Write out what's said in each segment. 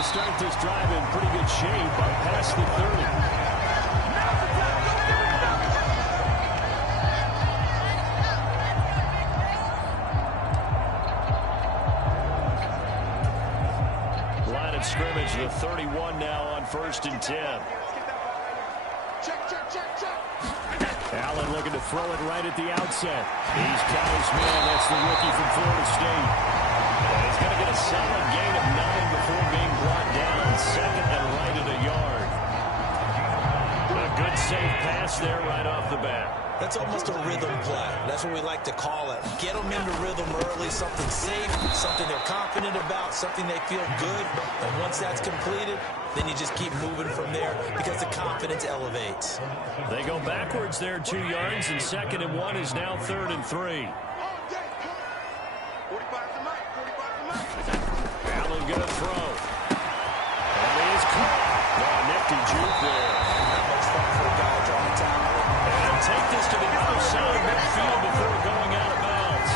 to start this drive in pretty good shape up past the 30. Line of scrimmage, the 31 now on 1st and 10. Allen looking to throw it right at the outset. He's got his man. That's the rookie from Florida State. And he's going to get a solid gain of 9 before being brought down. Second and right at a yard. A good safe pass there right off the bat. That's almost a rhythm play. That's what we like to call it. Get them into rhythm early, something safe, something they're confident about, something they feel good. And once that's completed, then you just keep moving from there because the confidence elevates. They go backwards there 2 yards, and 2nd and 1 is now 3rd and 3. Allen going to throw. And he is caught. Oh, nifty juke there. Not much fun for a guy drawing talent. And take this to the outside midfield before going out of bounds.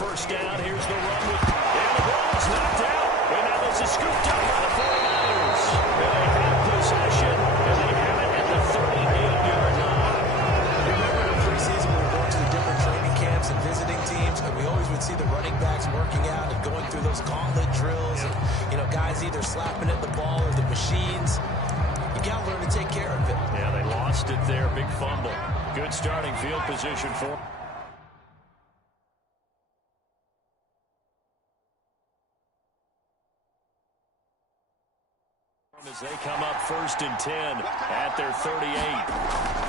First down, here's the run with, and the ball is knocked out. And now this is scooped up by the 49ers. And they have possession, and they have it at the 38-yard line. Remember in preseason we were going to the different training camps and visiting teams, and we always would see the running backs working out and going through those gauntlet drills, and guys either slapping at the ball or the machines. You got to learn to take care of it. Yeah, they lost it there. Big fumble. Good starting field position for as they come up 1st and 10 at their 38.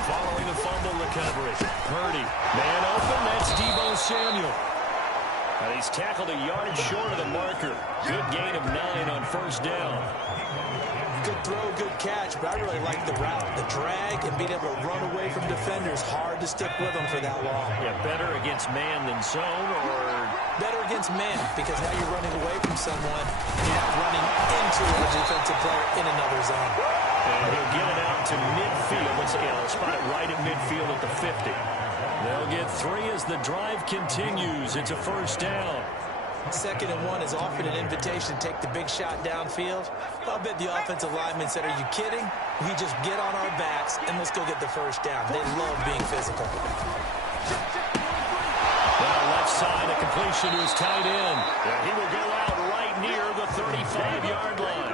Following the fumble recovery. Purdy, man open, that's Deebo Samuel. And he's tackled a yard short of the marker. Good gain of 9 on 1st down. Good throw, good catch, but I really like the route. The drag and being able to run away from defenders. Hard to stick with them for that long. Yeah, better against man than zone, or better against man, because now you're running away from someone and you're not running into a defensive player in another zone. And he'll get it out to midfield. Let's see, he'll spot it right at midfield at the 50. They'll get 3 as the drive continues. It's a 1st down. 2nd and 1 is often an invitation to take the big shot downfield. I'll bet the offensive lineman said, are you kidding? We just get on our backs and let's go get the 1st down. They love being physical. Now left side, a completion to his tight end. And he will go out right near the 35-yard line.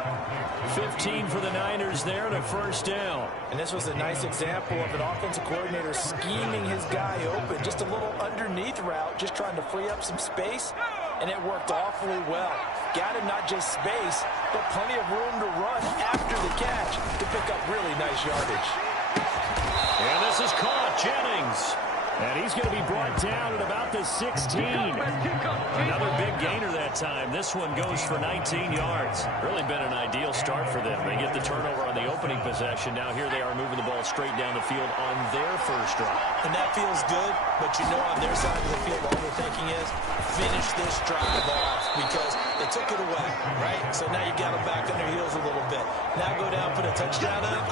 15 for the Niners there and a 1st down. And this was a nice example of an offensive coordinator scheming his guy open. Just a little underneath route, just trying to free up some space. And it worked awfully well. Got him not just space, but plenty of room to run after the catch to pick up really nice yardage. And this is caught, Jennings. And he's going to be brought down at about the 16. Another big gainer that time. This one goes for 19 yards. Really been an ideal start for them. They get the turnover on the opening possession. Now here they are moving the ball straight down the field on their first drive. And that feels good, but you know on their side of the field all they're thinking is finish this drive off because they took it away, right? So now you got them back on their heels a little bit. Now go down, put a touchdown on it.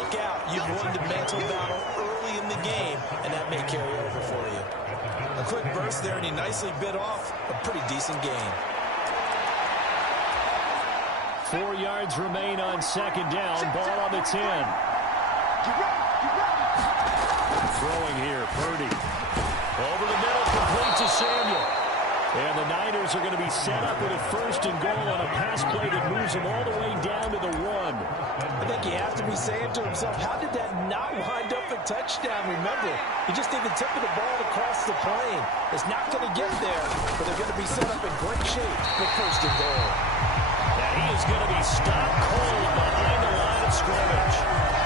Look out. You've won the mental battle early in the game, and that may carry over for you. A quick burst there, and he nicely bit off a pretty decent gain. 4 yards remain on 2nd down. Ball on the 10. Throwing here, Purdy. Over the middle, complete to Samuel. And the Niners are going to be set up with a 1st and goal on a pass play that moves them all the way down to the 1. I think he has to be saying to himself, how did that not wind up a touchdown? Remember, you just need the tip of the ball across the plane. It's not going to get there, but they're going to be set up in great shape for 1st and goal. And he is going to be stopped cold behind the line of scrimmage.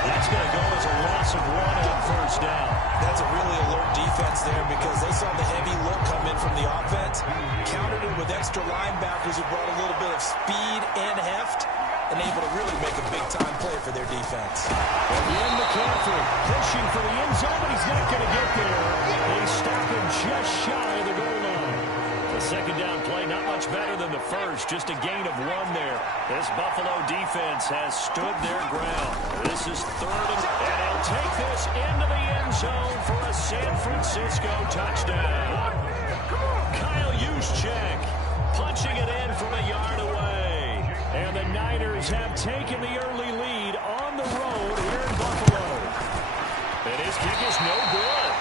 That's going to go as a loss of 1 on 1st down. That's a really alert defense there because they saw the heavy look come in from the offense, countered it with extra linebackers who brought a little bit of speed and heft, and able to really make a big-time play for their defense. Again, McCaffrey pushing for the end zone, but he's not going to get there. They stop him just shy of the goal line. The 2nd down play, not much better than the first, just a gain of 1 there. This Buffalo defense has stood their ground. This is 3rd and they'll take this into the end zone for a San Francisco touchdown. Kyle Juszczyk punching it in from a yard away. And the Niners have taken the early lead on the road here in Buffalo. And his kick is no good.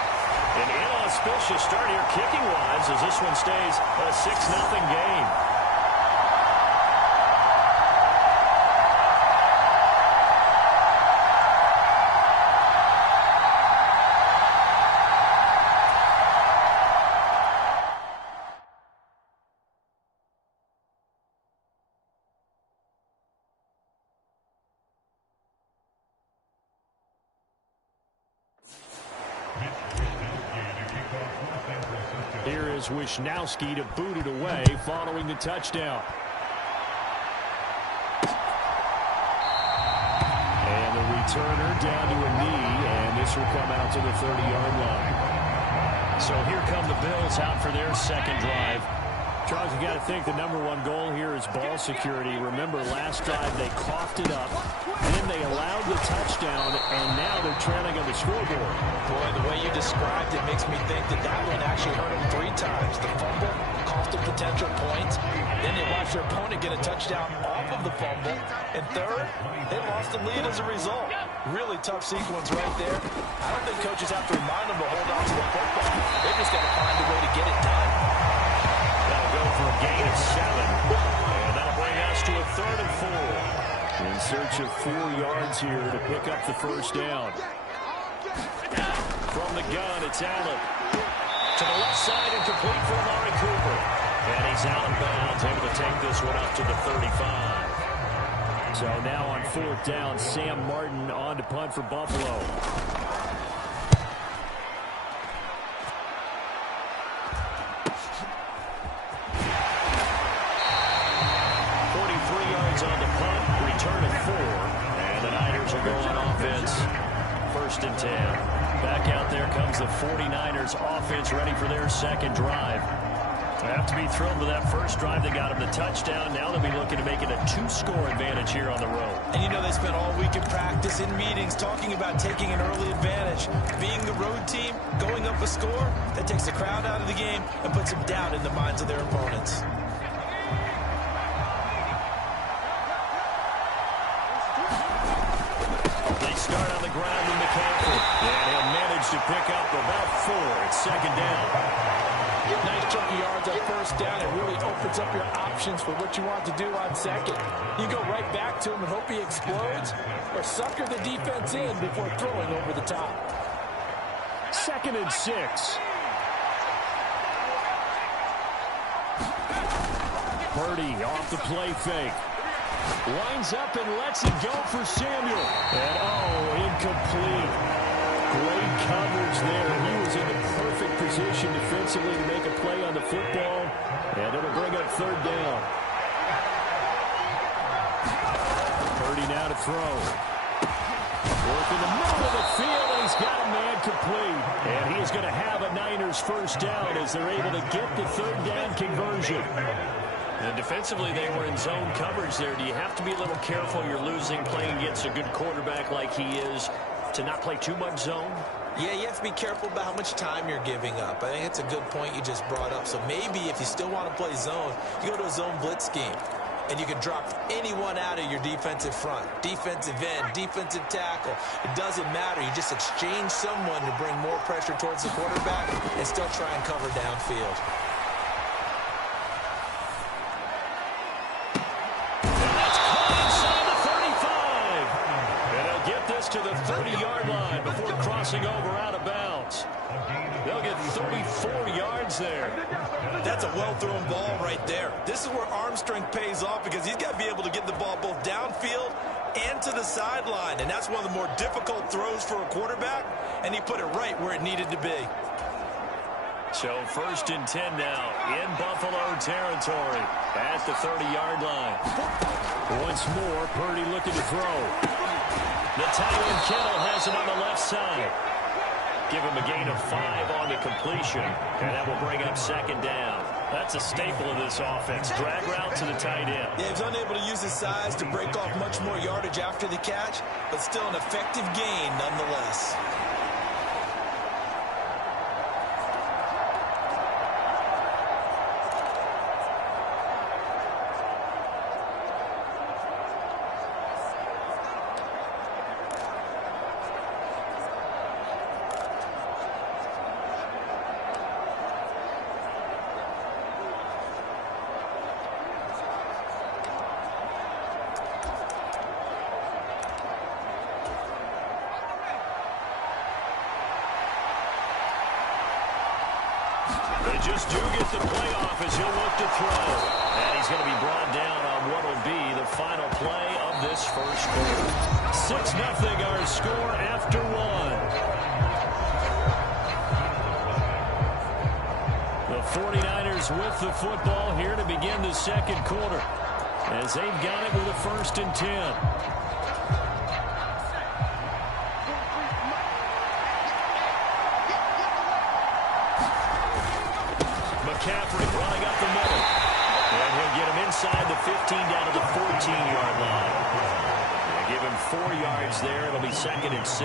An inauspicious start here kicking-wise as this one stays a 6-0 game. Here is Wisnowski to boot it away following the touchdown. And the returner down to a knee, and this will come out to the 30-yard line. So here come the Bills out for their second drive. Charles, you got to think the #1 goal here is ball security. Remember, last drive they coughed it up, then they allowed the touchdown, and now they're trailing on the scoreboard. Boy, the way you described it makes me think that that one actually hurt them 3 times. The fumble cost them potential points. Then they watched their opponent get a touchdown off of the fumble. And third, they lost the lead as a result. Really tough sequence right there. I don't think coaches have to remind them to hold on to the football. They just got to find a way to get it done. That'll go for a gain of 7. And that'll bring us to a 3rd and 4. In search of 4 yards here to pick up the first down. From the gun, it's Allen. To the left side and complete for Amari Cooper. And he's out of bounds, able to take this one up to the 35. So now on 4th down, Sam Martin on to punt for Buffalo. 43 yards on the punt, return of 4. And the Niners will go on offense. 1st and 10. Back out there comes the 49ers offense ready for their second drive. They have to be thrilled with that first drive. They got them the touchdown. Now they'll be looking to make it a 2-score advantage here on the road. And you know they spent all week in practice, in meetings, talking about taking an early advantage. Being the road team, going up a score, that takes the crowd out of the game and puts them down in the minds of their opponents. They start on the ground with McCaffrey. And he'll manage to pick up about 4. It's 2nd down. Nice chunky yards on 1st down. It really opens up your options for what you want to do on 2nd. You go right back to him and hope he explodes, or sucker the defense in before throwing over the top. 2nd and 6. Purdy off the play fake. Lines up and lets it go for Samuel. And incomplete. Great coverage there. He was in the perfect position defensively to make a play on the football. And it'll bring up 3rd down. Purdy now to throw. Work in the middle of the field, and he's got a man complete. And he is going to have a Niners first down as they're able to get the 3rd down conversion. And defensively, they were in zone coverage there. Do you have to be a little careful? You're losing playing against a good quarterback like he is to not play too much zone? Yeah, you have to be careful about how much time you're giving up. I think it's a good point you just brought up. So maybe if you still want to play zone, you go to a zone blitz scheme. And you can drop anyone out of your defensive front. Defensive end, defensive tackle. It doesn't matter. You just exchange someone to bring more pressure towards the quarterback and still try and cover downfield. To the 30-yard line before crossing over out of bounds. They'll get 34 yards there. That's a well-thrown ball right there. This is where arm strength pays off because he's got to be able to get the ball both downfield and to the sideline. And that's one of the more difficult throws for a quarterback. And he put it right where it needed to be. So 1st and 10 now in Buffalo territory at the 30-yard line. Once more, Purdy looking to throw. The tight end Kittle has it on the left side. Give him a gain of 5 on the completion, and that will bring up 2nd down. That's a staple of this offense. Drag route to the tight end. Yeah, he's unable to use his size to break off much more yardage after the catch, but still an effective gain nonetheless. They just do get the playoff as he'll look to throw. And he's going to be brought down on what will be the final play of this first quarter. 6-0 our score after one. The 49ers with the football here to begin the second quarter, as they've got it with a 1st and 10. McCaffrey running up the middle. And he'll get him inside the 15 down to the 14-yard line. Give him 4 yards there. It'll be 2nd and 6.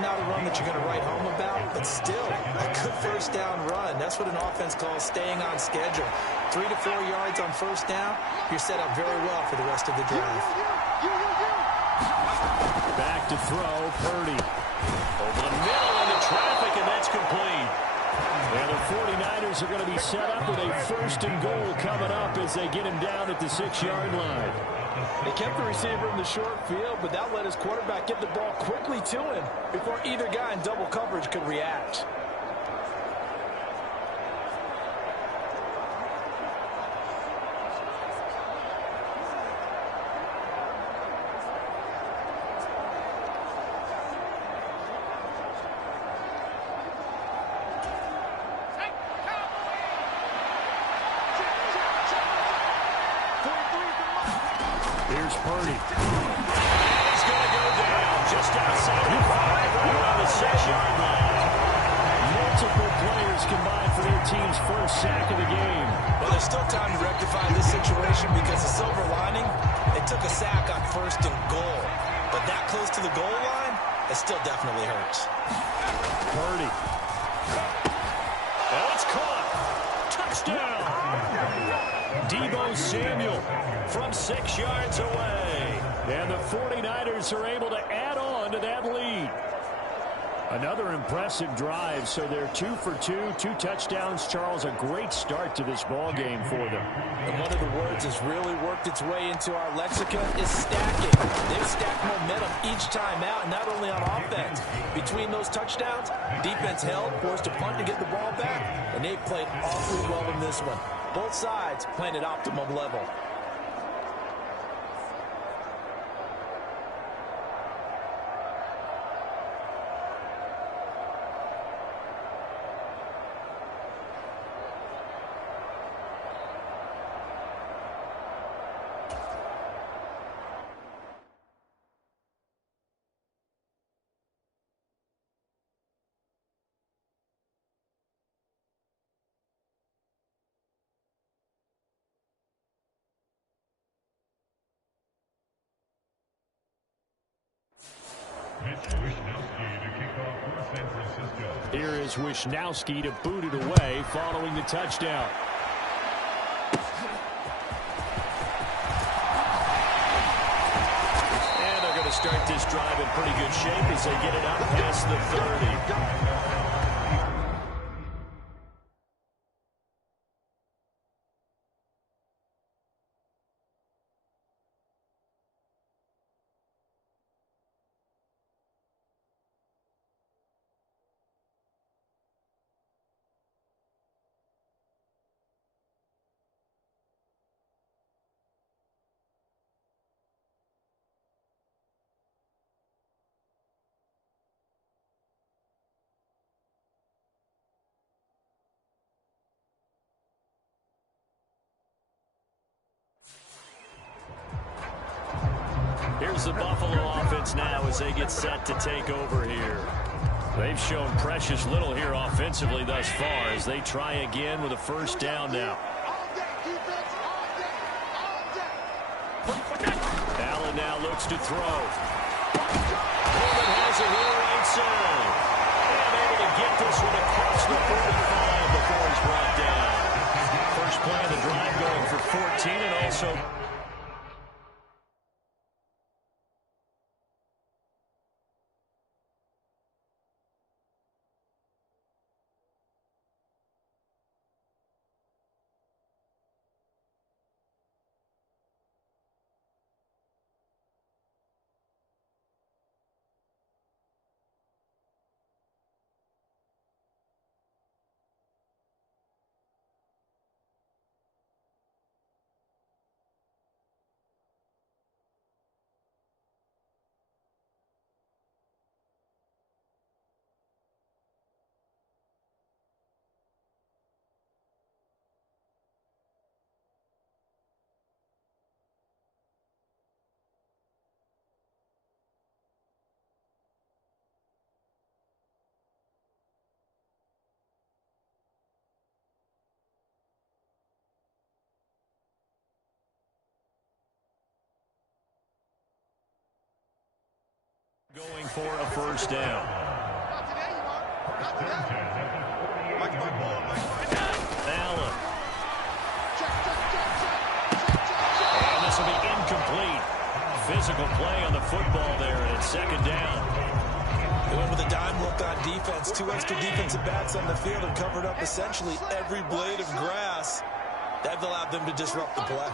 Not a run that you're going to write home about, but still a good first down run. That's what an offense calls staying on schedule. 3 to 4 yards on first down, you're set up very well for the rest of the drive. Back to throw, Purdy. Over the middle into traffic, and that's complete. And the 49ers are going to be set up with a 1st and goal coming up as they get him down at the 6-yard line. They kept the receiver in the short field, but that let his quarterback get the ball quickly to him before either guy in double coverage could react. Here's Purdy. He's going to go down just outside the 5, right on the 6-yard line. Multiple players combined for their team's first sack of the game. Well, there's still time to rectify this situation because the silver lining, they took a sack on 1st and goal. But that close to the goal line, it still definitely hurts. Purdy. And it's caught. Touchdown. Deebo Samuel from 6 yards away. And the 49ers are able to add on to that lead. Another impressive drive, so they're 2 for 2, 2 touchdowns. Charles, a great start to this ball game for them. And one of the words that's really worked its way into our lexicon is stacking. They've stacked momentum each time out, and not only on offense. Between those touchdowns, defense held, forced a punt to get the ball back, and they've played awfully well in this one. Both sides playing at optimum level. Here is Wisnowski to boot it away following the touchdown. And they're going to start this drive in pretty good shape as they get it out past the 30. Here's the Buffalo offense now as they get set to take over here. They've shown precious little here offensively thus far as they try again with a first down now. Allen now looks to throw. Coleman has it here right side. And able to get this one across the 45 before he's brought down. First play of the drive going for 14 and also... Going for a first down. Allen. And this will be incomplete. Physical play on the football there, and it's second down. They went with a dime look on defense. 2 extra defensive backs on the field and covered up essentially every blade of grass. That allowed them to disrupt the play.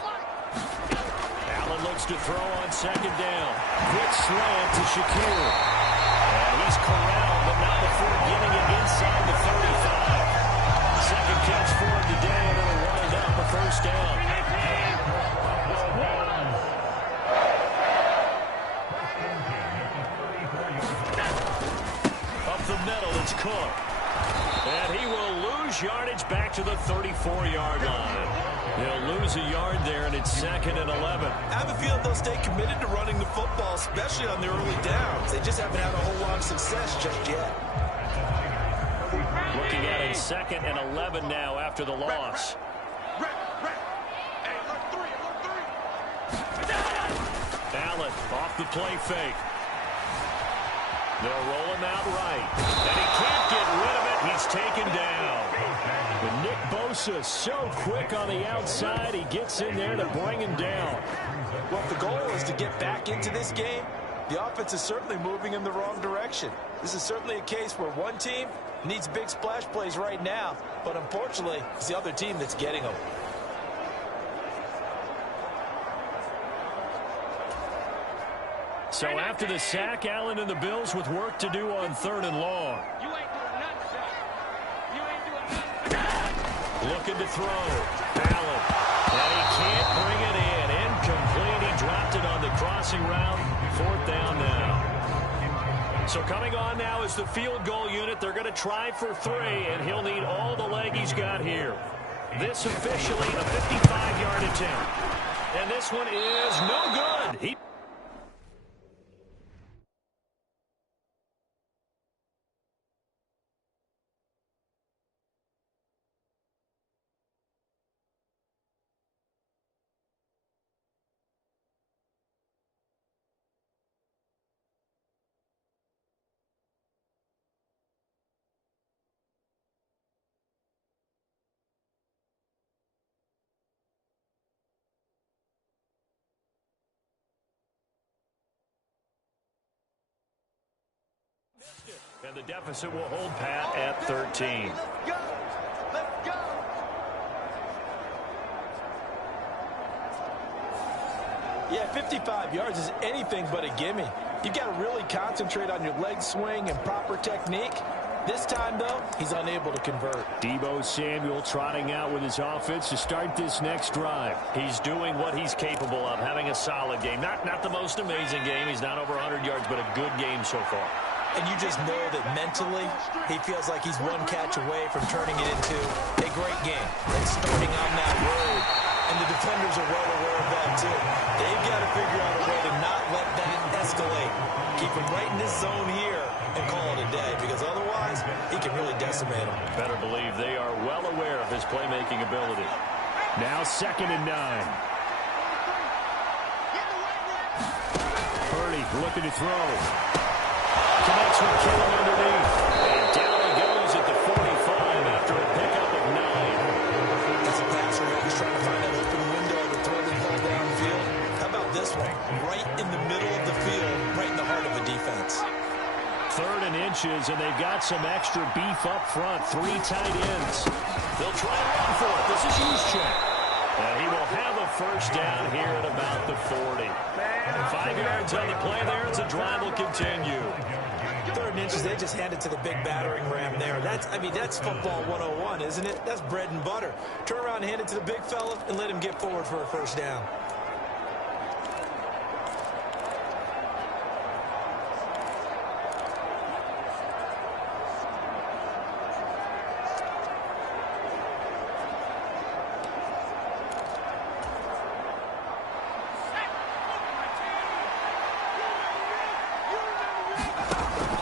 Allen looks to throw on second down. Quick slant to Shakir. And he's corralled, but not before getting it inside the 35. Second catch for him today, and it'll wind up a first down. Up the middle, it's Cook. And he will lose yardage back to the 34-yard line. He'll lose a yard there, and it's 2nd and 11. I have a feeling they'll stay committed to running the football, especially on their early downs. They just haven't had a whole lot of success just yet. Looking at it, 2nd and 11 now after the loss. Allen off the play fake. They'll roll him out right. And he can't get rid of it. He's taken down. But Nick Bosa so quick on the outside. He gets in there to bring him down. Well, if the goal is to get back into this game, the offense is certainly moving in the wrong direction. This is certainly a case where one team needs big splash plays right now, but unfortunately, it's the other team that's getting them. So after the sack, Allen and the Bills with work to do on 3rd and long. You ain't doing nothing, son. You ain't doing nothing. Looking to throw. Allen. And he can't bring it in. Incomplete. He dropped it on the crossing route. 4th down now. So coming on now is the field goal unit. They're going to try for 3, and he'll need all the leg he's got here. This officially a 55-yard attempt. And this one is no good. And the deficit will hold pat at 13. Let's go. Let's go. Yeah, 55 yards is anything but a gimme. You've got to really concentrate on your leg swing and proper technique. This time, though, he's unable to convert. Deebo Samuel trotting out with his offense to start this next drive. He's doing what he's capable of, having a solid game. Not the most amazing game. He's not over 100 yards, but a good game so far. And you just know that mentally, he feels like he's one catch away from turning it into a great game. And starting on that road, and the defenders are well aware of that too. They've got to figure out a way to not let that escalate. Keep him right in this zone here and call it a day, because otherwise, he can really decimate him. Better believe they are well aware of his playmaking ability. Now 2nd and 9. Purdy looking to throw. Connects with Kittle underneath. And down he goes at the 45 after a pickup of 9. As a passer, he's trying to find that open window to throw the ball downfield. How about this one? Right in the middle of the field, right in the heart of the defense. 3rd and inches, and they've got some extra beef up front. 3 tight ends. They'll try to run for it. This is Juszczyk. And he will have a first down here at about the 40. 5 yards on the play there as the drive will continue. 3rd and inches, they just hand it to the big battering ram there. That's football 101, isn't it? That's bread and butter. Turn around and hand it to the big fella and let him get forward for a first down.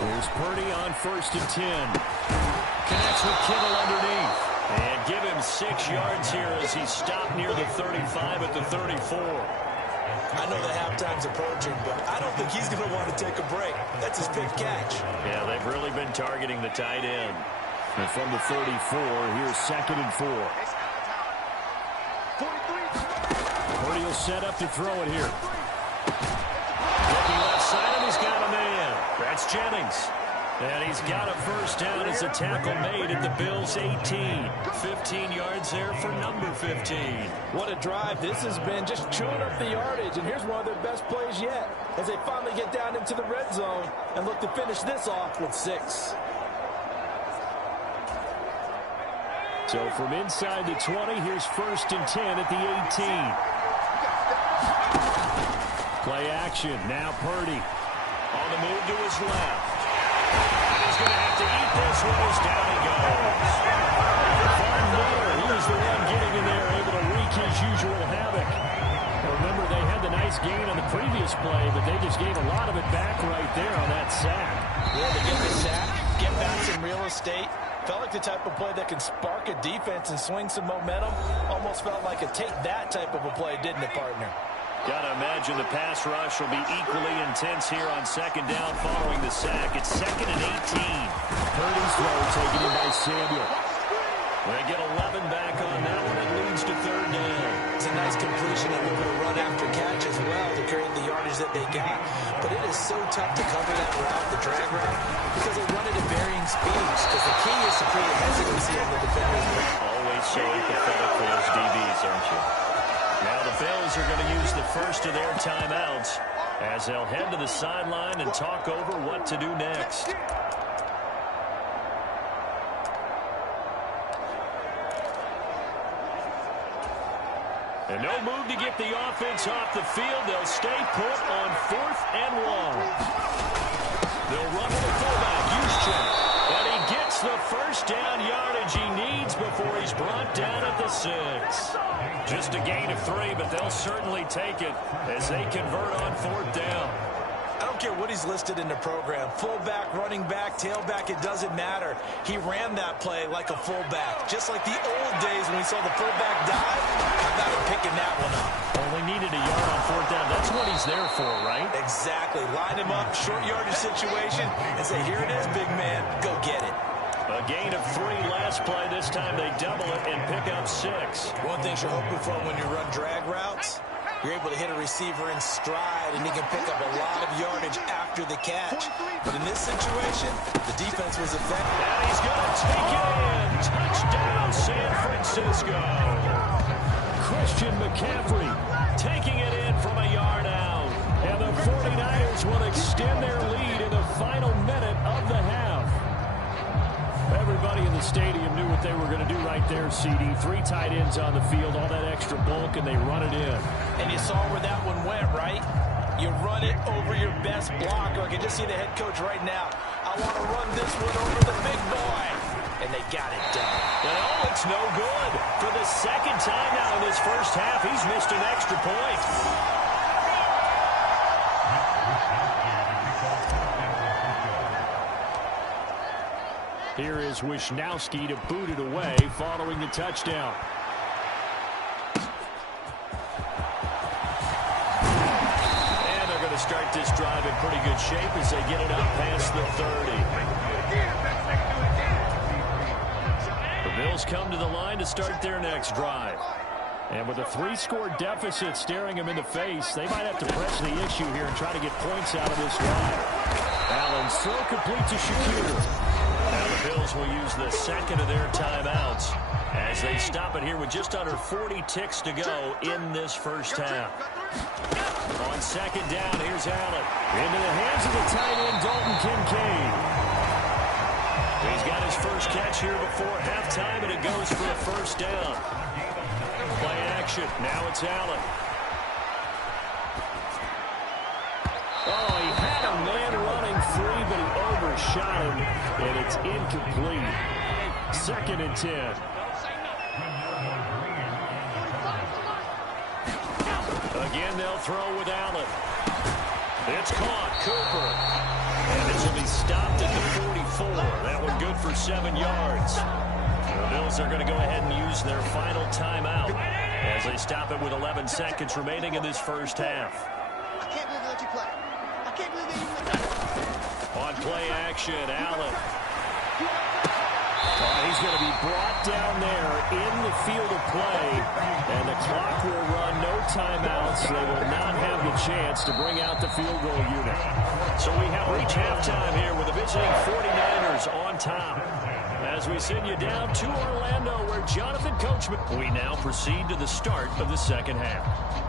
Here's Purdy on 1st and 10. Connects with Kittle underneath. And give him 6 yards here as he stopped near the 35 at the 34. I know the halftime's approaching, but I don't think he's going to want to take a break. That's his big catch. Yeah, they've really been targeting the tight end. And from the 34, here's 2nd and 4. Purdy will set up to throw it here. Looking left side, and he's got a man. That's Jennings. And he's got a first down as a tackle made at the Bills' 18. 15 yards there for number 15. What a drive this has been, just chewing up the yardage. And here's one of their best plays yet as they finally get down into the red zone and look to finish this off with 6. So from inside the 20, here's 1st and 10 at the 18. Play action. Now Purdy on the move to his left. And he's going to have to eat this one as down he goes. Von Miller, he was the one getting in there, able to wreak his usual havoc. Remember, they had the nice gain on the previous play, but they just gave a lot of it back right there on that sack. Yeah, they get the sack, get back some real estate. Felt like the type of play that can spark a defense and swing some momentum. Almost felt like a take that type of a play, didn't it, partner? Gotta imagine the pass rush will be equally intense here on 2nd down following the sack. It's 2nd and 18. Purdy's throw taken in by Samuel. They get 11 back on that one. It leads to 3rd down. It's a nice completion and a little bit of run after catch as well to create the yardage that they got. But it is so tough to cover that route, the drag route, because they run it at varying speeds. Because the key is to create hesitancy on the defenders. Always so empathetic for those DBs, aren't you? Now the Bills are going to use the first of their timeouts as they'll head to the sideline and talk over what to do next. And no move to get the offense off the field. They'll stay put on 4th and 1. They'll run to the fullback, Juszczyk. And he gets the first down yardage he needs before he's brought down at the 6. Just a gain of 3, but they'll certainly take it as they convert on 4th down. I don't care what he's listed in the program. Fullback, running back, tailback, it doesn't matter. He ran that play like a fullback. Just like the old days when we saw the fullback dive. How about him picking that one up? Only needed a yard on 4th down. That's what he's there for, right? Exactly. Line him up, short yardage situation, and say, here it is, big man. Go get it. A gain of 3 last play. This time they double it and pick up 6. One thing you're hoping for when you run drag routes, you're able to hit a receiver in stride, and he can pick up a lot of yardage after the catch. But in this situation, the defense was effective. And he's going to take it in. Touchdown, San Francisco. Christian McCaffrey taking it in from a yard out. And the 49ers will extend their lead in the final minute of the half. Everybody in the stadium knew what they were going to do right there, CD. 3 tight ends on the field, all that extra bulk, and they run it in. And you saw where that one went, right? You run it over your best blocker. I can just see the head coach right now. I want to run this one over the big boy. And they got it done. Oh, it's no good. For the 2nd time now in this first half, he's missed an extra point. Here is Wisnowski to boot it away following the touchdown. And they're going to start this drive in pretty good shape as they get it up past the 30. The Bills come to the line to start their next drive. And with a 3-score deficit staring them in the face, they might have to press the issue here and try to get points out of this drive. Allen's throw complete to Shakir. Now the Bills will use the 2nd of their timeouts as they stop it here with just under 40 ticks to go in this first half. On 2nd down, here's Allen. Into the hands of the tight end, Dalton Kincaid. He's got his first catch here before halftime, and it goes for a first down. Play action. Now it's Allen. Oh, he had a man running free, but he overshot him, and it's incomplete. 2nd and 10. Again, they'll throw with Allen. It's caught. Cooper. And this will be stopped at the 44. That one good for 7 yards. The Bills are going to go ahead and use their final timeout. As they stop it with 11 seconds remaining in this first half. I can't believe they let you play. I can't believe they even let you. On play action, Allen. He's going to be brought down there in the field of play, and the clock will run, no timeouts. They will not have the chance to bring out the field goal unit. So we have reached halftime here with the visiting 49ers on top. As we send you down to Orlando, where Jonathan Coachman. We now proceed to the start of the second half.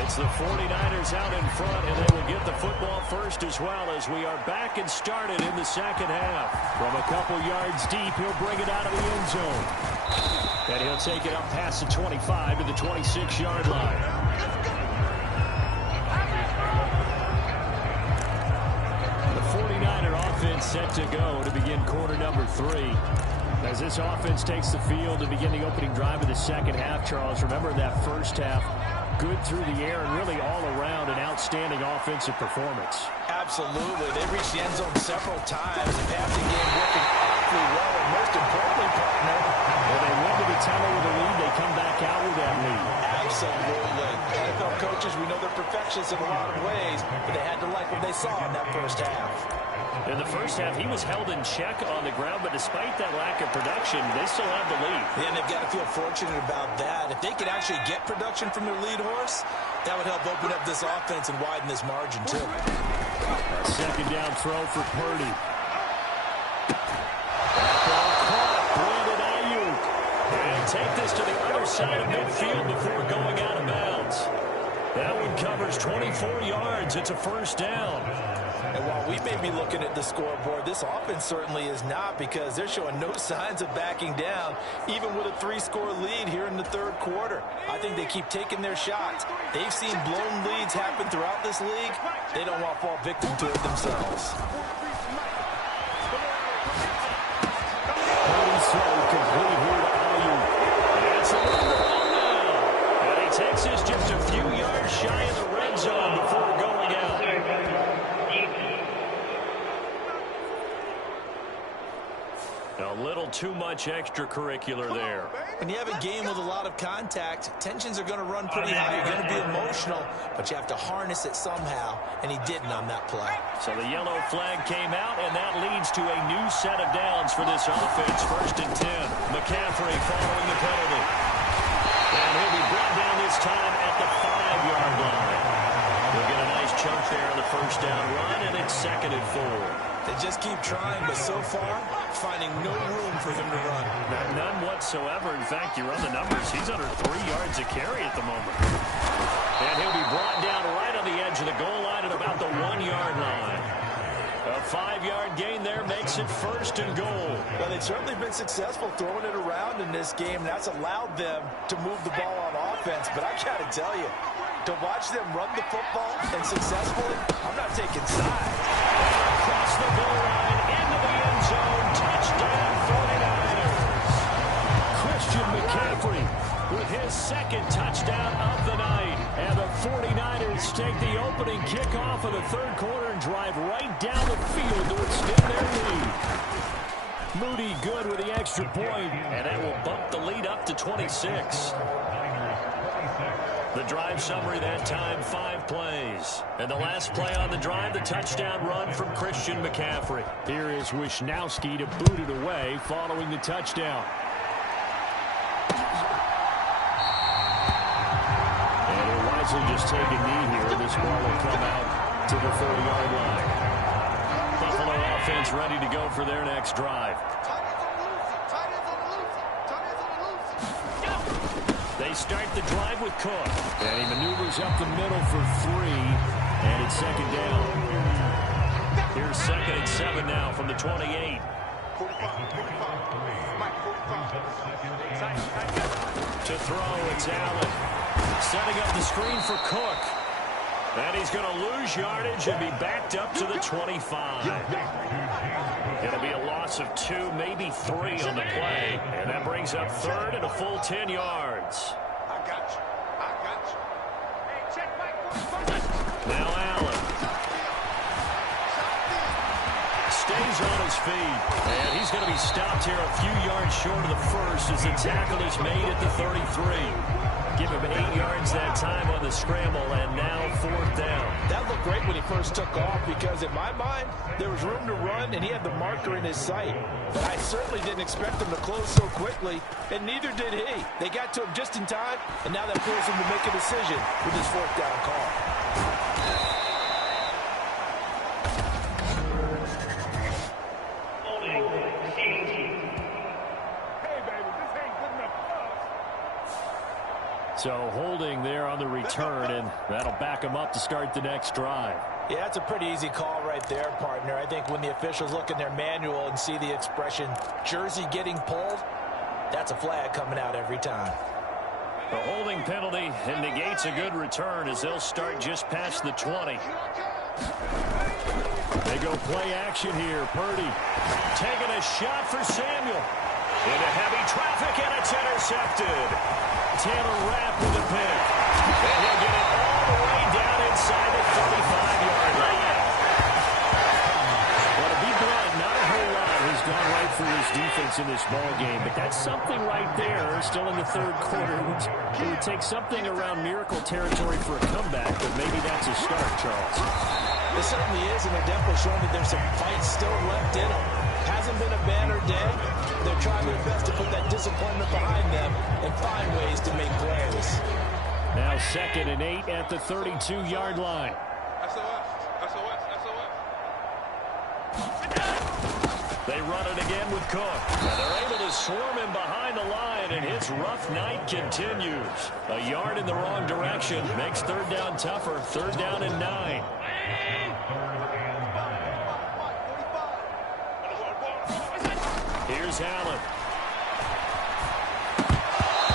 It's the 49ers out in front, and they will get the football first as well, as we are back and started in the second half. From a couple yards deep, he'll bring it out of the end zone. And he'll take it up past the 25 to the 26-yard line. The 49er offense set to go to begin quarter number 3. As this offense takes the field to begin the opening drive of the second half, Charles, remember that first half, good through the air and really all around an outstanding offensive performance. Absolutely. They reached the end zone several times. The passing game working awfully well, and most importantly, partner, when they went to the tunnel with a lead, they come back out with that lead. Absolutely. NFL coaches, we know they're perfectionists in a lot of ways, but they had to like what they saw in that first half. In the first half, he was held in check on the ground, but despite that lack of production, they still have the lead. Yeah, and they've got to feel fortunate about that. If they could actually get production from their lead horse, that would help open up this offense and widen this margin, too. A second down throw for Purdy. Ball caught, Brandon Ayuk. And take this to the other side of midfield before going out of bounds. That one covers 24 yards. It's a first down. And while we may be looking at the scoreboard, this offense certainly is not, because they're showing no signs of backing down, even with a 3-score lead here in the third quarter. I think they keep taking their shots. They've seen blown leads happen throughout this league. They don't want to fall victim to it themselves. Purdy's throw complete here to Ayuk. That's a run now. And he takes us just a few yards shy of the red zone before going out. A little too much extracurricular there. When you have a game with a lot of contact, tensions are going to run pretty high. You're going to be emotional, but you have to harness it somehow, and he didn't on that play. So the yellow flag came out, and that leads to a new set of downs for this offense. 1st and 10. McCaffrey following the penalty. And he'll be brought down this time at the 5-yard line. We'll get a nice chunk there on the first down run, and it's 2nd and 4. They just keep trying, but so far, finding no room for him to run. None whatsoever. In fact, you run the numbers. He's under 3 yards a carry at the moment. And he'll be brought down right on the edge of the goal line at about the 1-yard line. A 5-yard gain there makes it 1st and goal. Well, they've certainly been successful throwing it around in this game. That's allowed them to move the ball on offense. But I got to tell you, to watch them run the football and successfully, I'm not taking sides. Across the goal line, into the end zone, touchdown 49ers. Christian McCaffrey with his second touchdown of the night. And the 49ers take the opening kickoff of the third quarter and drive right down the field to extend their lead. Moody good with the extra point, and that will bump the lead up to 26. The drive summary that time, 5 plays. And the last play on the drive, the touchdown run from Christian McCaffrey. Here is Wisnowski to boot it away following the touchdown. And he'll wisely just take a knee here. This ball will come out to the 30-yard line. Buffalo offense ready to go for their next drive. They start the drive with Cook. And he maneuvers up the middle for 3. And it's second down. Here's 2nd and 7 now from the 28. To throw, it's Allen. Setting up the screen for Cook. And he's going to lose yardage and be backed up to the 25. It'll be a loss of 2, maybe 3 on the play. And that brings up 3rd and a full 10 yards. I got you. Hey, check Mike. Now Allen. Stays on his feet. And he's going to be stopped here a few yards short of the first as the tackle is made at the 33. Give him 8 yards that time on the scramble, and now 4th down. That looked great when he first took off because, in my mind, there was room to run, and he had the marker in his sight. But I certainly didn't expect him to close so quickly, and neither did he. They got to him just in time, and now that forced him to make a decision with his 4th down call. So holding there on the return, and that'll back him up to start the next drive. Yeah, that's a pretty easy call right there, partner. I think when the officials look in their manual and see the expression, jersey getting pulled, that's a flag coming out every time. The holding penalty and negates a good return as they'll start just past the 20. They go play action here. Purdy taking a shot for Samuel. Into heavy traffic, and it's intercepted. Taylor Rapp with the pick. And he'll get it all the way down inside the 35-yard line. Well, to be blunt, not a whole lot has gone right for this defense in this ball game, but that's something right there, still in the third quarter. It would take something around miracle territory for a comeback, but maybe that's a start, Charles. It certainly is, and they're definitely showing that there's some fight still left in them. Hasn't been a banner day. They're trying their best to put that disappointment behind them and find ways to make plays. Now 2nd and 8 at the 32-yard line. They run it again with Cook. And they're able to swarm him behind the line, and his rough night continues. A yard in the wrong direction makes 3rd down tougher. 3rd down and 9. Here's Allen.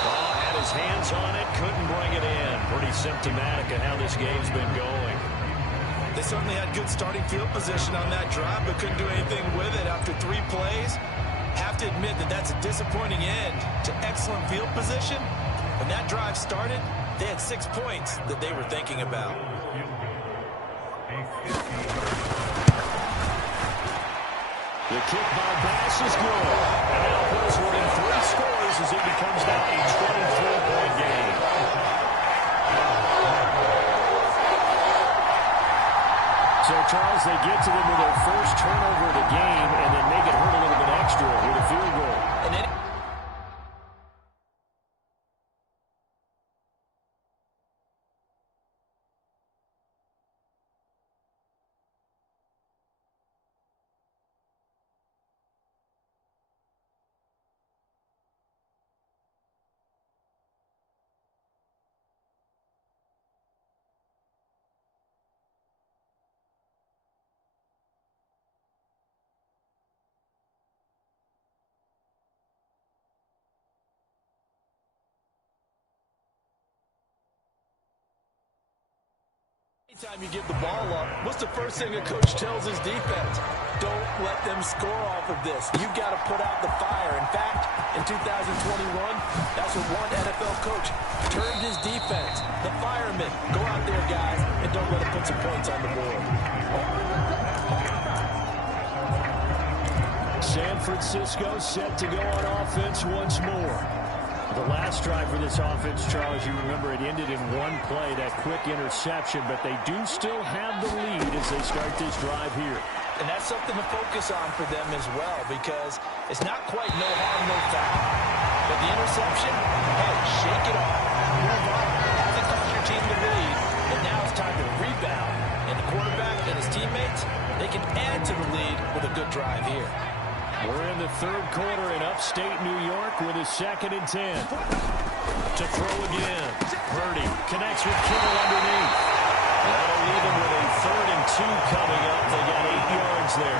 Oh, had his hands on it, couldn't bring it in. Pretty symptomatic of how this game's been going. They certainly had good starting field position on that drive, but couldn't do anything with it after 3 plays. Have to admit that that's a disappointing end to excellent field position. When that drive started, they had 6 points that they were thinking about. The kick by Bass is good. And now puts within 3 scores as it becomes now a 23-point game. So, Charles, they get to them with their first turnover of the game and then make it hurt a little bit extra with a field goal. And then anytime you give the ball up, what's the first thing a coach tells his defense? Don't let them score off of this. You've got to put out the fire. In fact, in 2021, That's what one NFL coach turned his defense. The firemen, go out there, guys, and don't let them put some points on the board. San Francisco set to go on offense once more. The last drive for this offense, Charles, you remember it ended in one play, that quick interception, but they do still have the lead as they start this drive here. And that's something to focus on for them as well, because it's not quite no harm, no foul. But the interception, hey, shake it off. Move on. Hasn't cost your team the lead, and now it's time to rebound. And the quarterback and his teammates, they can add to the lead with a good drive here. We're in the third quarter in upstate New York with a 2nd and 10. To throw again. Purdy connects with Kittle underneath. That'll leave him with a 3rd and 2 coming up. They got 8 yards there.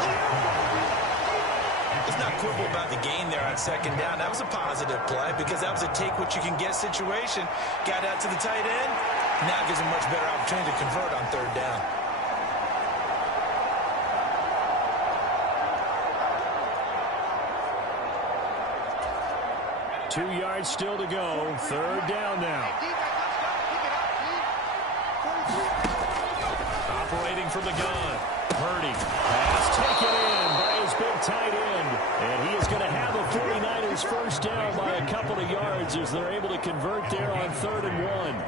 Let's not quibble about the gain there on 2nd down. That was a positive play because that was a take-what-you-can-get situation. Got out to the tight end. Now gives him much better opportunity to convert on 3rd down. Two yards still to go. 3rd down now. Operating from the gun. Purdy. Pass taken in by his big tight end. And he is going to have a 49ers first down by a couple of yards as they're able to convert there on 3rd and 1.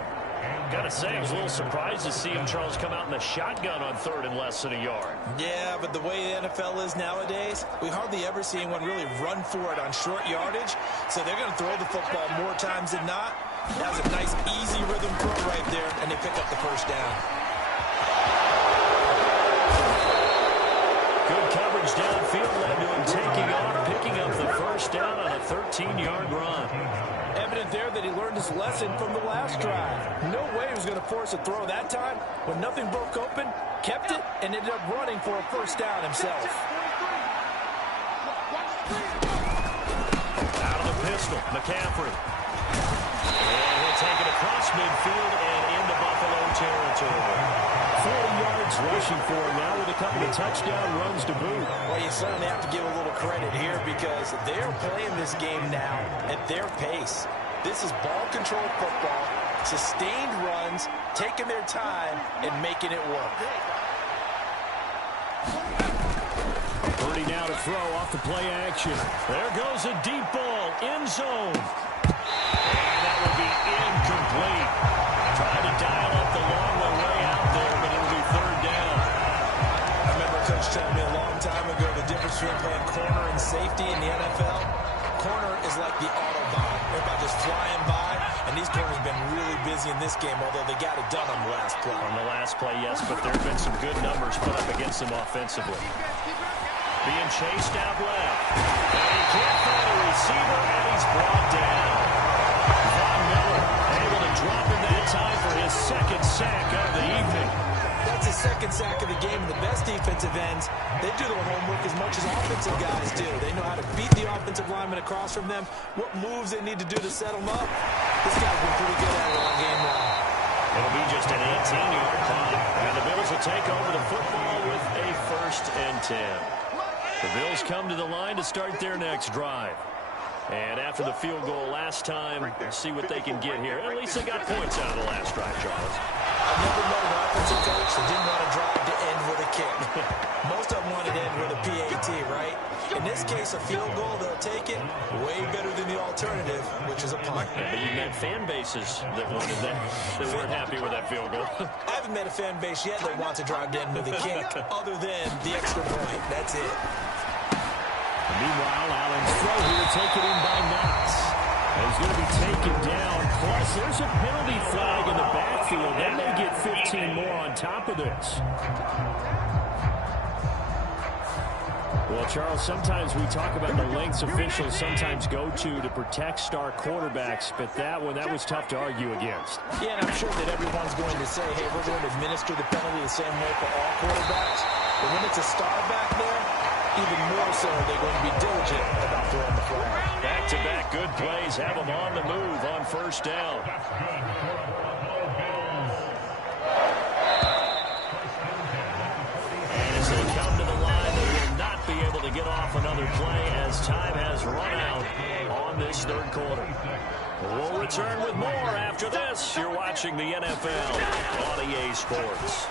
Gotta say, I was a little surprised to see him, Charles, come out in the shotgun on 3rd and less than a yard. Yeah, but the way the NFL is nowadays, we hardly ever see anyone really run for it on short yardage. So they're going to throw the football more times than not. That was a nice, easy rhythm throw right there, and they pick up the first down. Good coverage downfield led to him taking off, picking up the first down on a 13-yard run. Evident there that he learned his lesson from the last drive. No way he was going to force a throw that time. When nothing broke open, kept it, and ended up running for a first down himself. Out of the pistol, McCaffrey. And he'll take it across midfield and into Buffalo territory. 40 yards rushing for him now with a couple of touchdown runs to boot. Well, you certainly have to give a little credit here because they're playing this game now at their pace. This is ball-controlled football, sustained runs, taking their time, and making it work. Purdy now to throw off the play action. There goes a deep ball, end zone. And that will be incomplete. Trying to dial up the long way out there, but it'll be 3rd down. I remember Coach telling me a long time ago the difference between playing corner and safety in the NFL. Corner is like the Autobahn. Everybody just flying by, and these corners have been really busy in this game, although they got it done on the last play. On the last play, yes, but there have been some good numbers put up against them offensively. Being chased out left. And he can't find a receiver, and he's brought down. Von Miller able to drop him that time for his 2nd sack of the evening. That's his 2nd sack of the game. And the best defensive ends, they do their homework as much as offensive guys do. They know how to beat the offensive lineman across from them, what moves they need to do to set them up. This guy's been pretty good at it all game long. It'll be just an 18-yard punt. And the Bills will take over the football with a 1st and 10. The Bills come to the line to start their next drive. And after the field goal last time, see what they can get here. At least they got points out of the last drive, Charles. I've never met an offensive coach that didn't want to drive to end with a kick. Most of them wanted to end with a PAT, right? In this case, a field goal, they'll take it way better than the alternative, which is a punt. But you met fan bases that wanted that weren't happy with that field goal. I haven't met a fan base yet that wants to drive to end with a kick, other than the extra point. That's it. Meanwhile, Allen's throw here taken in by Knox. He's going to be taken down. Plus, there's a penalty flag in the backfield. They may get 15 more on top of this. Well, Charles, sometimes we talk about the lengths officials sometimes go to protect star quarterbacks, but that one, that was tough to argue against. Yeah, and I'm sure that everyone's going to say, hey, we're going to administer the penalty the same way for all quarterbacks. But when it's a star back there, even more so, they're going to be diligent about throwing the flag. Back-to-back good plays have them on the move on 1st down. And as they come to the line, they will not be able to get off another play as time has run out on this 3rd quarter. return with more after this. You're watching the NFL on EA Sports.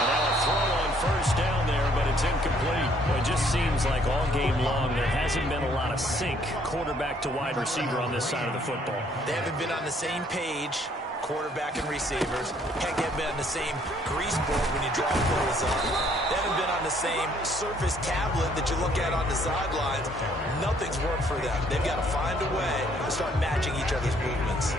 And now a throw on first down there, but it's incomplete. Well, it just seems like all game long there hasn't been a lot of sync quarterback to wide receiver on this side of the football. They haven't been on the same page, quarterback and receivers. Heck, they haven't been on the same grease board when you draw plays up. They haven't been on the same surface tablet that you look at on the sidelines. Nothing's worked for them. They've got to find a way to start matching each other's movements.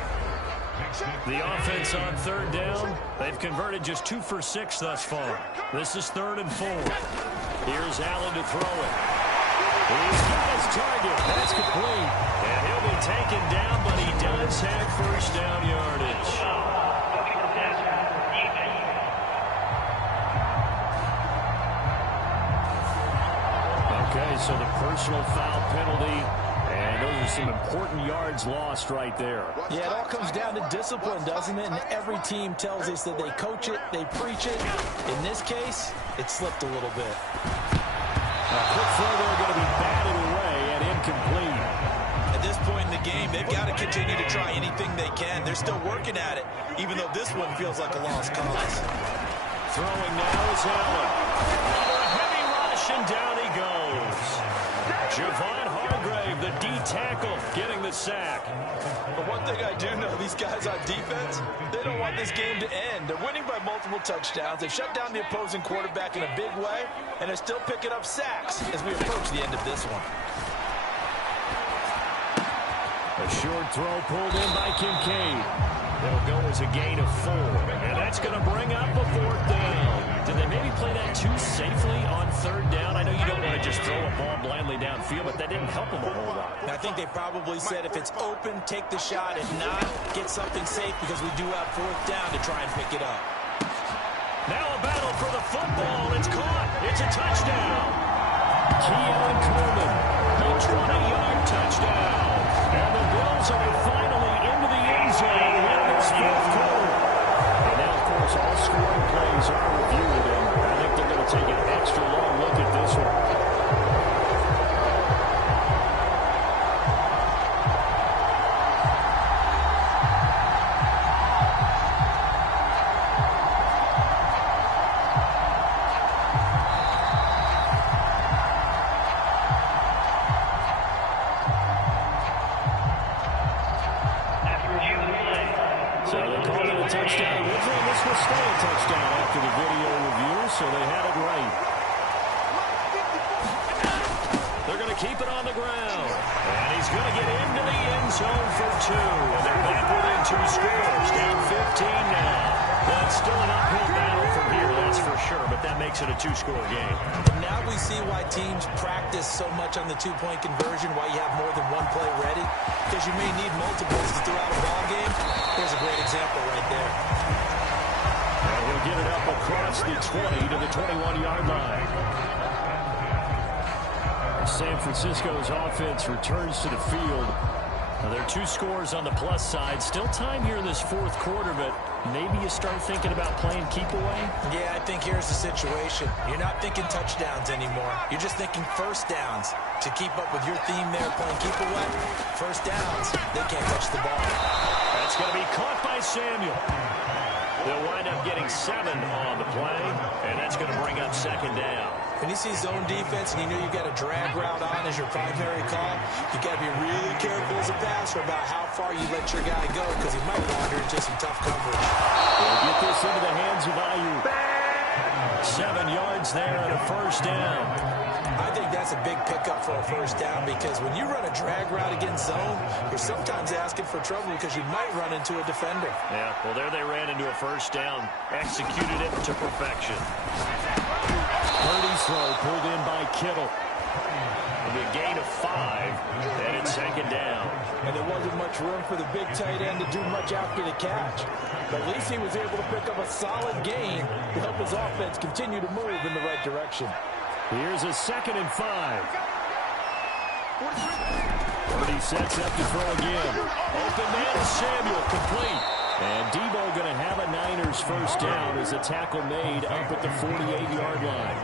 The offense on third down, they've converted just 2 for 6 thus far. This is 3rd and 4. Here's Allen to throw it. He's got his target. That's complete. And he'll be taken down, but he does have first down yardage. Okay, so the personal foul penalty. And those are some important yards lost right there. Yeah, it all comes down to discipline, doesn't it? And every team tells us that they coach it, they preach it. In this case, it slipped a little bit. A quick throw there going to be batted away and incomplete. At this point in the game, they've got to continue to try anything they can. They're still working at it, even though this one feels like a lost cause. Throwing now is Allen. A heavy rush, and down he goes. Javon Hargrave, the D tackle, getting the sack. But one thing I do know, these guys on defense, they don't want this game to end. They're winning by multiple touchdowns. They've shut down the opposing quarterback in a big way, and they're still picking up sacks as we approach the end of this one. A short throw pulled in by Kincaid. It'll go as a gain of 4, and that's going to bring up a 4th down. Did they maybe play that too safely on 3rd down? I know you don't want to just throw a ball blindly downfield, but that didn't help them a whole lot. I think they probably said if it's open, take the shot. If not, get something safe because we do have 4th down to try and pick it up. Now a battle for the football. It's caught. It's a touchdown. Keon Coleman, a 20-yard touchdown. And the Bills are finally into the end zone in this 4th quarter. And now, of course, all scoring plays are reviewed, and I think they're going to take an extra long look at this one. So they called it a touchdown originally. This will stay a touchdown after the video review, so they had it right. They're going to keep it on the ground. And he's going to get into the end zone for 2. And they're back within 2 scores. Down 15 now. But still an uphill battle from here, that's for sure. But that makes it a 2-score game. And now we see why teams practice so much on the 2-point conversion, why you have more than one play ready. Because you may need multiples throughout a ball game. Here's a great example right there. And he'll get it up across the 20 to the 21-yard line. San Francisco's offense returns to the field. Now, there are 2 scores on the plus side. Still time here in this 4th quarter, but maybe you start thinking about playing keep away? Yeah, I think here's the situation. You're not thinking touchdowns anymore. You're just thinking first downs. To keep up with your theme there, playing keep away, first downs, they can't touch the ball. That's going to be caught by Samuel. They'll wind up getting 7 on the play, and that's going to bring up 2nd down. When you see zone defense and you know you've got a drag route on as your primary call, you got to be really careful as a passer about how far you let your guy go because he might wander into some tough coverage. They'll get this into the hands of Ayuk. 7 yards there and a first down. I think that's a big pickup for a first down because when you run a drag route against zone, you're sometimes asking for trouble because you might run into a defender. Yeah, well, there they ran into a first down, executed it to perfection. Purdy's throw pulled in by Kittle. It'll be a gain of 5, and it's 2nd down. And there wasn't much room for the big tight end to do much after the catch. But at least he was able to pick up a solid gain to help his offense continue to move in the right direction. Here's a 2nd and 5. Purdy sets up to throw again. Open man is Samuel, complete. And Debo going to have a Niners first down as a tackle made up at the 48-yard line.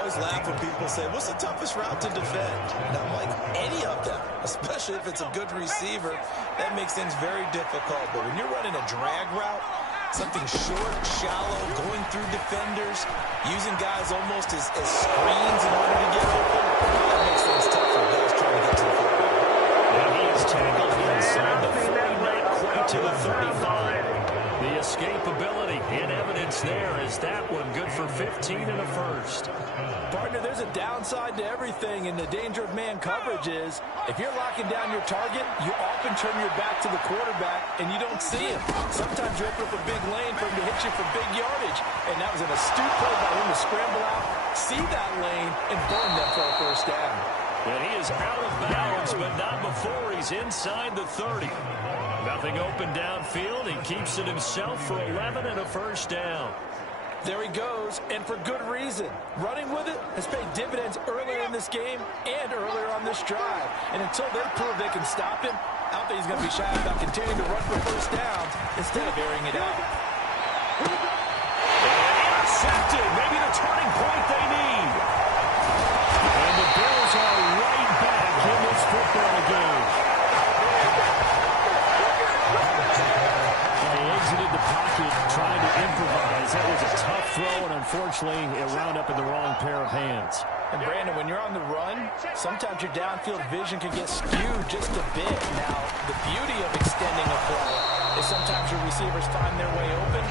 Oh, always laugh when people say, what's the toughest route to defend? And I'm like, any of them, especially if it's a good receiver. That makes things very difficult. But when you're running a drag route, something short, shallow, going through defenders, using guys almost as screens in order to get open, that makes things tough for guys trying to get to the football. And he is tackled inside the 40, not quite to the 35. The escapability in evidence there is that one good for 15 and a first. Partner, there's a downside to everything, and the danger of man coverage is if you're locking down your target, you often turn your back to the quarterback and you don't see him. Sometimes you open up a big lane for him to hit you for big yardage, and that was an astute play by him to scramble out, see that lane, and burn them for a first down. And he is out of bounds, but not before he's inside the 30. Nothing open downfield. He keeps it himself for 11 and a first down. There he goes, and for good reason. Running with it has paid dividends earlier in this game and earlier on this drive. And until they prove they can stop him, I don't think he's going to be shy about continuing to run for first downs instead of airing it out. Intercepted. Maybe the turning point they need. And the Bills are right back in this football game. They exited the pocket trying to improvise. That was a tough throw, and unfortunately, it wound up in the wrong pair of hands. And Brandon, when you're on the run, sometimes your downfield vision can get skewed just a bit. Now, the beauty of extending a play is sometimes your receivers find their way open,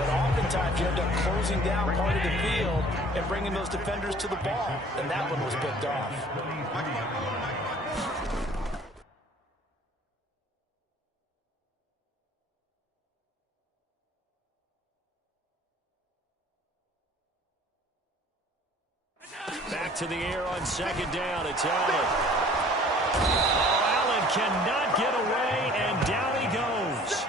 but oftentimes you end up closing down part of the field and bringing those defenders to the ball, and that one was picked off. Back to the air on second down. It's Allen. Oh, Allen cannot get away, and down he goes.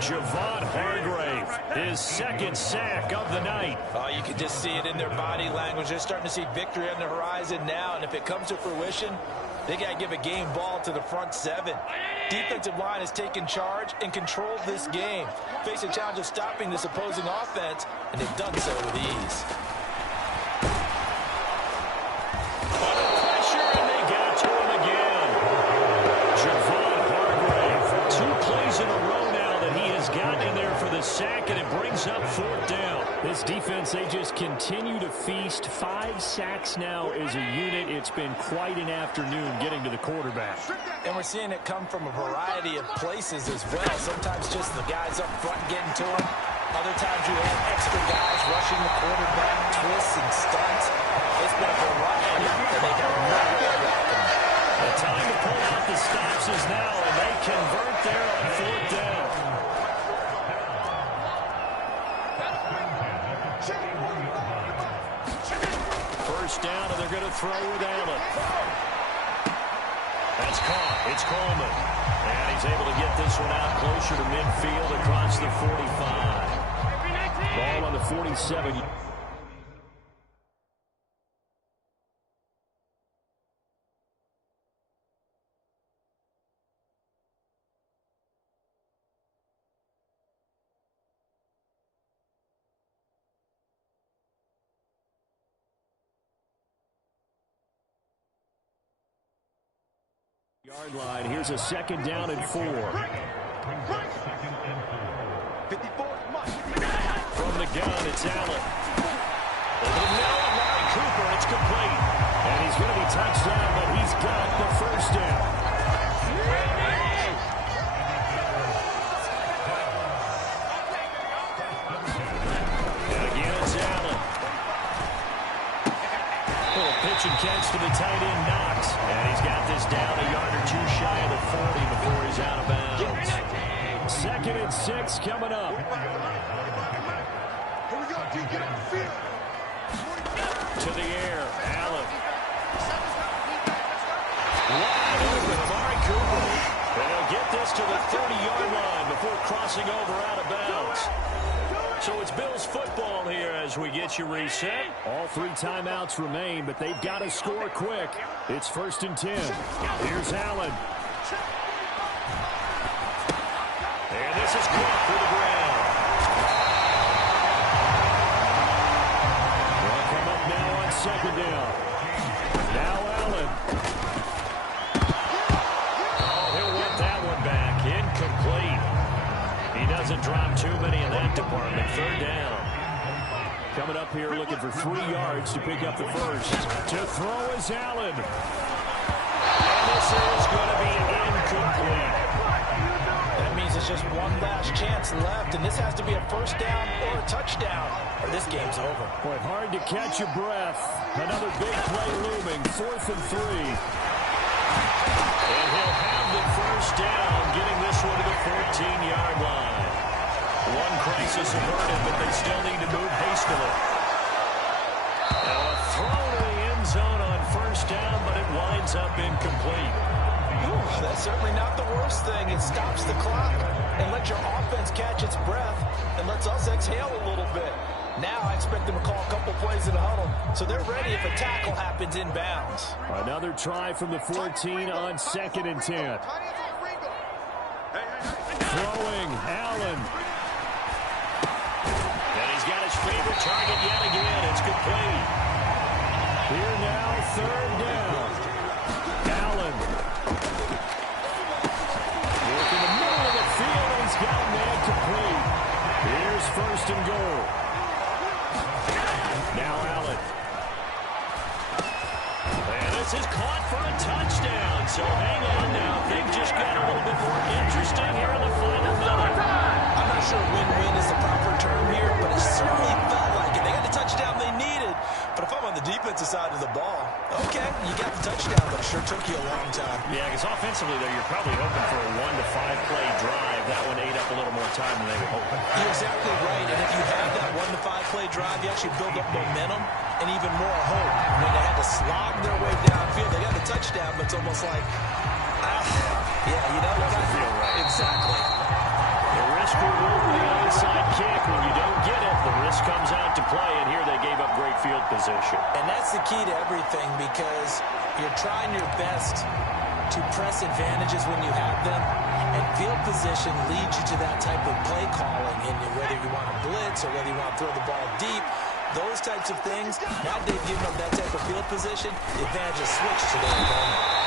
Javon Hargrave, his second sack of the night. Oh, you can just see it in their body language. They're starting to see victory on the horizon now, and if it comes to fruition, they got to give a game ball to the front seven. Defensive line has taken charge and controlled this game. Face a challenge of stopping this opposing offense, and they've done so with ease. Sack, and it brings up fourth down. This defense, they just continue to feast. 5 sacks now as a unit. It's been quite an afternoon getting to the quarterback. And we're seeing it come from a variety of places as well. Sometimes just the guys up front getting to him. Other times you have extra guys rushing the quarterback, twists and stunts. It's been a variety, and they got no way around them. The time to pull out the stops is now, and they convert there on fourth down. First down, and they're going to throw with Allen. That's caught. It's Coleman. And he's able to get this one out closer to midfield across the 45. Ball on the 47. Yard line. Here's a second down and 4. From the gun, it's Allen. Over the middle, Amari Cooper. It's complete. And he's going to be touched down, but he's got the first down. And again, it's Allen. Little pitch and catch to the tight end, Knox. And he's got this down a yard or 2 shy of the 40 before he's out of bounds. 2nd and 6 coming up. To the air, Allen. Wide open, Amari Cooper. And he'll get this to the 30-yard line before crossing over out of bounds. So it's Bills football here as we get you reset. All 3 timeouts remain, but they've got to score quick. It's 1st and 10. Here's Allen. And this is caught for the ground. They'll come up now on 2nd doesn't drop too many in that department. Third down. Coming up here looking for 3 yards to pick up the first. To throw is Allen. And this is going to be incomplete. That means it's just one last chance left, and this has to be a first down or a touchdown, or this game's over. Boy, hard to catch your breath. Another big play looming. 4th and 3. And he'll have the first down, getting this one to the 14-yard line. One crisis averted, but they still need to move hastily. Now a throw to the end zone on first down, but it winds up incomplete. Whew, that's certainly not the worst thing. It stops the clock and lets your offense catch its breath and lets us exhale a little bit. Now I expect them to call a couple plays in the huddle, so they're ready if a tackle happens inbounds. Another try from the 14 on 2nd and 10. Throwing, Allen. And he's got his favorite target yet again. It's complete. Here now, 3rd down. Allen. Work in the middle of the field, and he's got a man complete. Here's 1st and goal. Now Allen. And this is caught for a touchdown. So hang on now. Things just got a little bit more interesting here in the final minute. I'm not sure win-win is the proper term here, but it certainly felt like it. They got the touchdown they needed. But if I'm on the defensive side of the ball, okay, you got the touchdown, but it sure took you a long time. Yeah, because offensively there, you're probably hoping for a 1 to 5 play drive. That one ate up a little more time than they were hoping. You're exactly right, and if you have that 1 to 5 play drive, you actually build up momentum and even more hope. When they had to slog their way downfield, they got the touchdown, but it's almost like, yeah, you know, doesn't feel right. Exactly. The risk reward with the onside kick. When you don't get it, the risk comes out to play, and here they gave up great field position. And that's the key to everything, because you're trying your best to press advantages when you have them, and field position leads you to that type of play calling, and whether you want to blitz or whether you want to throw the ball deep, those types of things, now they've given up that type of field position, the advantage is switched to their opponent.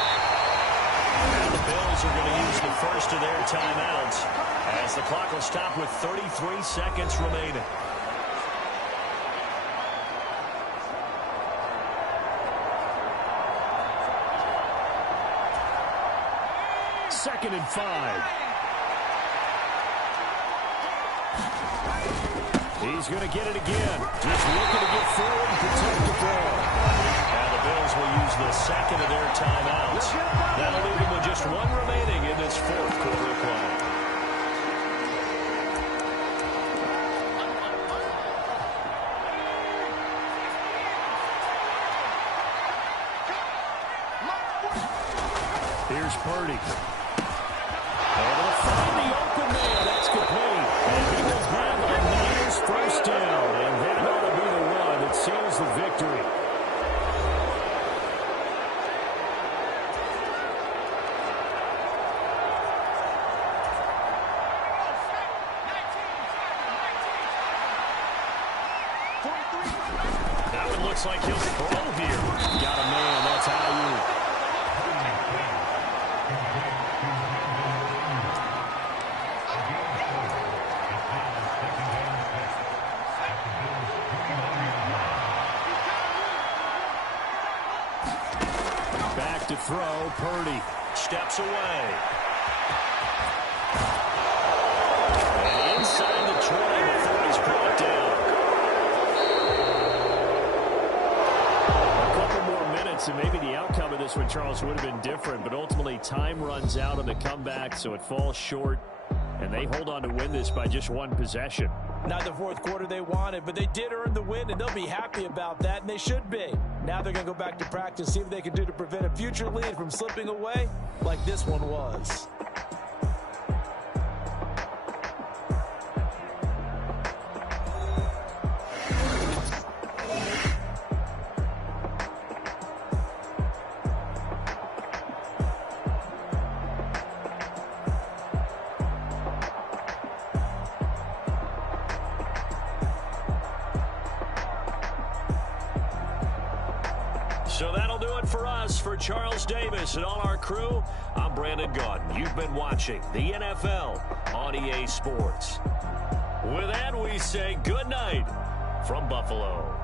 And the Bills are going to use the first of their timeouts as the clock will stop with 33 seconds remaining. Second and 5. He's going to get it again. Just looking to get forward and protect the ball. And the Bills will use the second of their timeouts. That'll leave them with just 1 remaining in this 4th quarter of play. Here's Purdy. Able to find the open man. That's complete. And he will have a Niners first down. And that ought to be the one that seals the victory. That one looks like he'll throw here. Got a man. That's how you. Back to throw. Purdy steps away. And inside the 20 before he's brought down. A couple more minutes and maybe the outcome of this one, Charles, would have been different. But ultimately time runs out on the comeback, so it falls short. And they hold on to win this by just 1 possession. Not the 4th quarter they wanted, but they did earn the win, and they'll be happy about that, and they should be. Now they're going to go back to practice, see what they can do to prevent a future lead from slipping away like this one was. So that'll do it for us. For Charles Davis and all our crew, I'm Brandon Gaudin. You've been watching the NFL on EA Sports. With that, we say good night from Buffalo.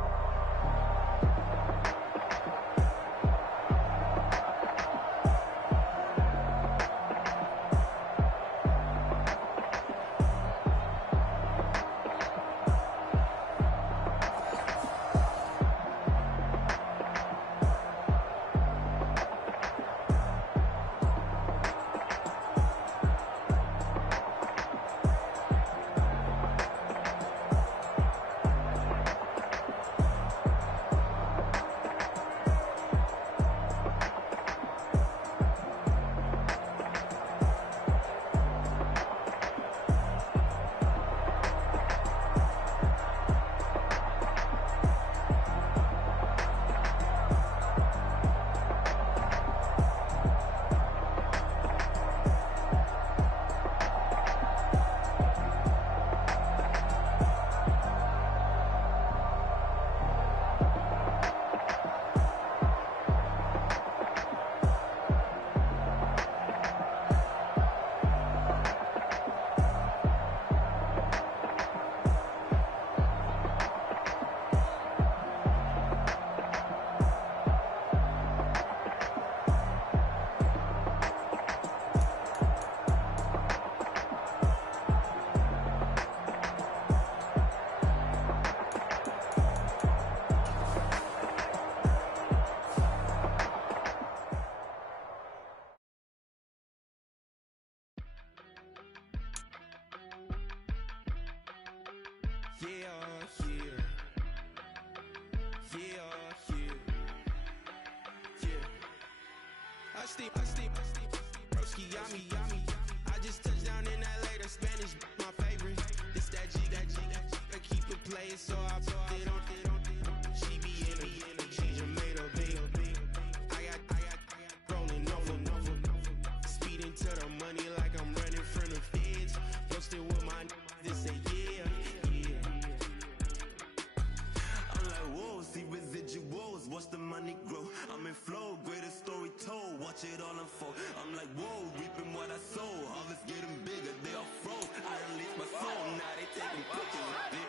Broski got me. I just touched down in LA, the Spanish, my favorite. This that G. I keep it playing, so I put it on. She be in me, she just made a beat. I got rolling over. Speeding to the money like I'm running from the feds. Posted with my this say yeah. I'm like, whoa, see residuals, watch the money grow. I'm in flow, greatest story told, watch it all unfold. I'm like, whoa, reaping what I sow. Harvest getting bigger, they all froze. I release my soul, now they taking pictures of it.